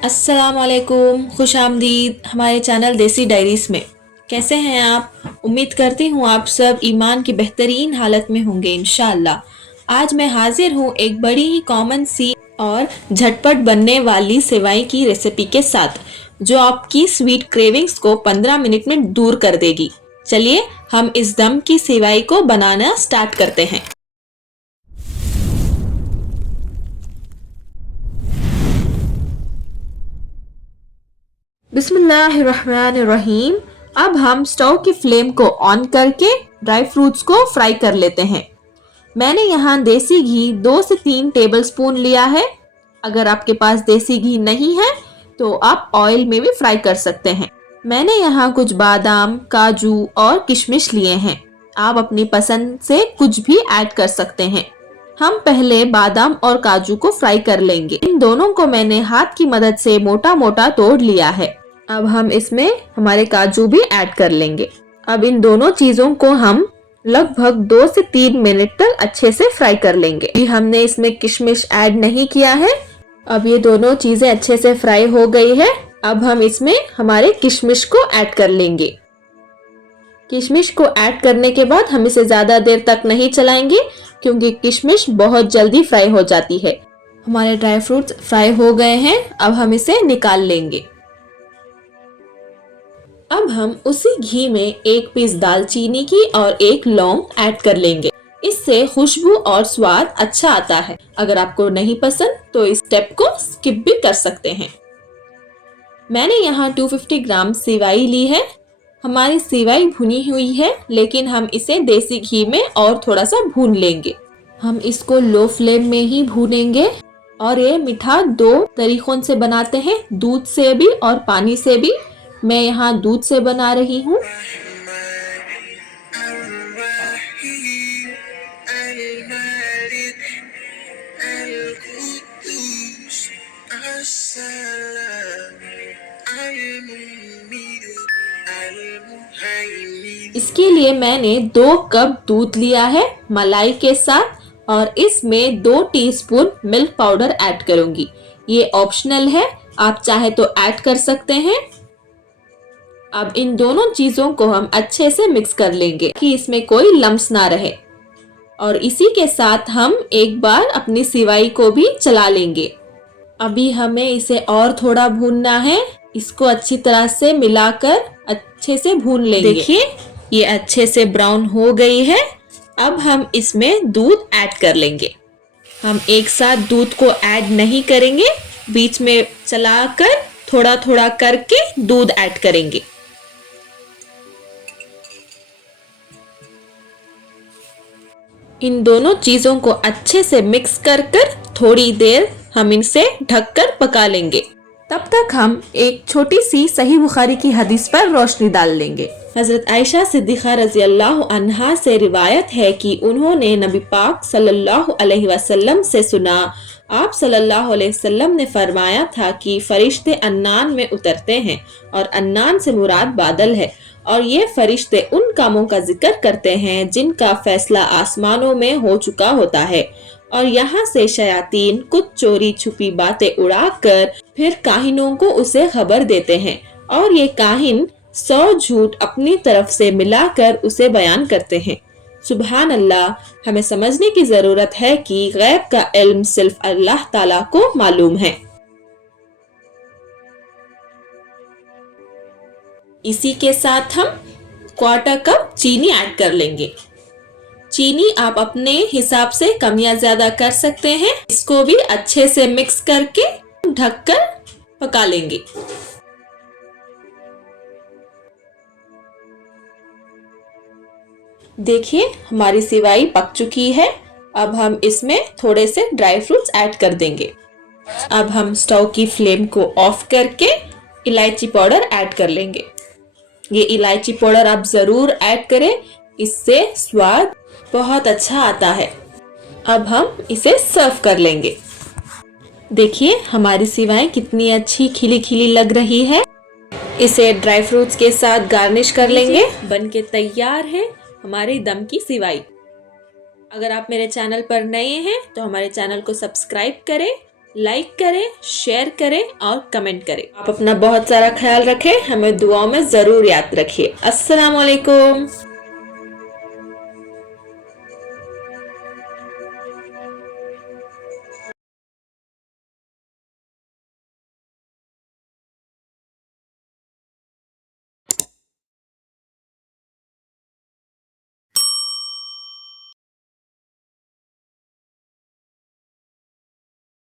अस्सलामुअलैकुम, खुश आमदीद हमारे चैनल देसी डायरीज में। कैसे हैं आप? उम्मीद करती हूँ आप सब ईमान की बेहतरीन हालत में होंगे इंशाअल्लाह। आज मैं हाजिर हूँ एक बड़ी ही कॉमन सी और झटपट बनने वाली सेवई की रेसिपी के साथ, जो आपकी स्वीट क्रेविंग्स को 15 मिनट में दूर कर देगी। चलिए हम इस दम की सेवई को बनाना स्टार्ट करते हैं। बिस्मिल्लाहिर्रहमानिर्रहीम। अब हम स्टोव की फ्लेम को ऑन करके ड्राई फ्रूट्स को फ्राई कर लेते हैं। मैंने यहाँ देसी घी 2 से 3 टेबलस्पून लिया है। अगर आपके पास देसी घी नहीं है तो आप ऑयल में भी फ्राई कर सकते हैं। मैंने यहाँ कुछ बादाम, काजू और किशमिश लिए हैं। आप अपनी पसंद से कुछ भी ऐड कर सकते हैं। हम पहले बादाम और काजू को फ्राई कर लेंगे। इन दोनों को मैंने हाथ की मदद से मोटा मोटा तोड़ लिया है। अब हम इसमें हमारे काजू भी ऐड कर लेंगे। अब इन दोनों चीजों को हम लगभग 2 से 3 मिनट तक अच्छे से फ्राई कर लेंगे। अभी हमने इसमें किशमिश ऐड नहीं किया है। अब ये दोनों चीजें अच्छे से फ्राई हो गई है। अब हम इसमें हमारे किशमिश को ऐड कर लेंगे। किशमिश को ऐड करने के बाद हम इसे ज्यादा देर तक नहीं चलाएंगे, क्योंकि किशमिश बहुत जल्दी फ्राई हो जाती है। हमारे ड्राई फ्रूट्स फ्राई हो गए हैं। अब हम इसे निकाल लेंगे। अब हम उसी घी में एक पीस दालचीनी की और एक लौंग ऐड कर लेंगे। इससे खुशबू और स्वाद अच्छा आता है। अगर आपको नहीं पसंद तो इस स्टेप को स्किप भी कर सकते हैं। मैंने यहाँ 250 ग्राम सेवई ली है। हमारी सेवई भुनी हुई है, लेकिन हम इसे देसी घी में और थोड़ा सा भून लेंगे। हम इसको लो फ्लेम में ही भूनेंगे। और ये मीठा 2 तरीकों से बनाते हैं, दूध से भी और पानी से भी। मैं यहाँ दूध से बना रही हूँ। इसके लिए मैंने 2 कप दूध लिया है मलाई के साथ, और इसमें 2 टीस्पून मिल्क पाउडर ऐड करूंगी। ये ऑप्शनल है, आप चाहे तो ऐड कर सकते हैं। अब इन दोनों चीजों को हम अच्छे से मिक्स कर लेंगे कि इसमें कोई लम्स ना रहे। और इसी के साथ हम एक बार अपनी सेवई को भी चला लेंगे। अभी हमें इसे और थोड़ा भूनना है। इसको अच्छी तरह से मिलाकर अच्छे से भून लेंगे। देखिए ये अच्छे से ब्राउन हो गई है। अब हम इसमें दूध ऐड कर लेंगे। हम एक साथ दूध को ऐड नहीं करेंगे, बीच में चलाकर थोड़ा थोड़ा करके दूध ऐड करेंगे। इन दोनों चीजों को अच्छे से मिक्स कर थोड़ी देर हम इनसे ढककर पका लेंगे। तब तक हम एक छोटी सी सही बुखारी की हदीस पर रोशनी डाल लेंगे। हजरत आयशा सिद्दीक़ा रज़ी अल्लाह अन्हा से रिवायत है कि उन्होंने नबी पाक सल्लल्लाहु अलैहि वसल्लम से सुना, आप सल्लल्लाहु अलैहि वसल्लम ने फरमाया था कि फरिश्ते अन्नान में उतरते हैं, और अन्नान से मुराद बादल है, और ये फरिश्ते उन कामों का जिक्र करते हैं जिनका फैसला आसमानों में हो चुका होता है, और यहाँ से शयातीन कुछ चोरी छुपी बातें उड़ाकर फिर काहिनों को उसे खबर देते हैं, और ये काहिन 100 झूठ अपनी तरफ से मिलाकर उसे बयान करते हैं। सुभान अल्लाह, हमें समझने की जरूरत है कि गैब का इल्म सिर्फ अल्लाह ताला को मालूम है। इसी के साथ हम 1/4 कप चीनी ऐड कर लेंगे। चीनी आप अपने हिसाब से कम या ज्यादा कर सकते हैं। इसको भी अच्छे से मिक्स करके ढककर पका लेंगे। देखिए हमारी सेवई पक चुकी है। अब हम इसमें थोड़े से ड्राई फ्रूट्स ऐड कर देंगे। अब हम स्टोव की फ्लेम को ऑफ करके इलायची पाउडर ऐड कर लेंगे। ये इलायची पाउडर आप जरूर ऐड करें, इससे स्वाद बहुत अच्छा आता है। अब हम इसे सर्व कर लेंगे। देखिए हमारी सेवई कितनी अच्छी खिली खिली लग रही है। इसे ड्राई फ्रूट्स के साथ गार्निश कर लेंगे। बनके तैयार है हमारी दम की सेवई। अगर आप मेरे चैनल पर नए हैं तो हमारे चैनल को सब्सक्राइब करें लाइक करें, शेयर करें और कमेंट करें। आप अपना बहुत सारा ख्याल रखें, हमें दुआओं में जरूर याद रखिए। अस्सलाम वालेकुम।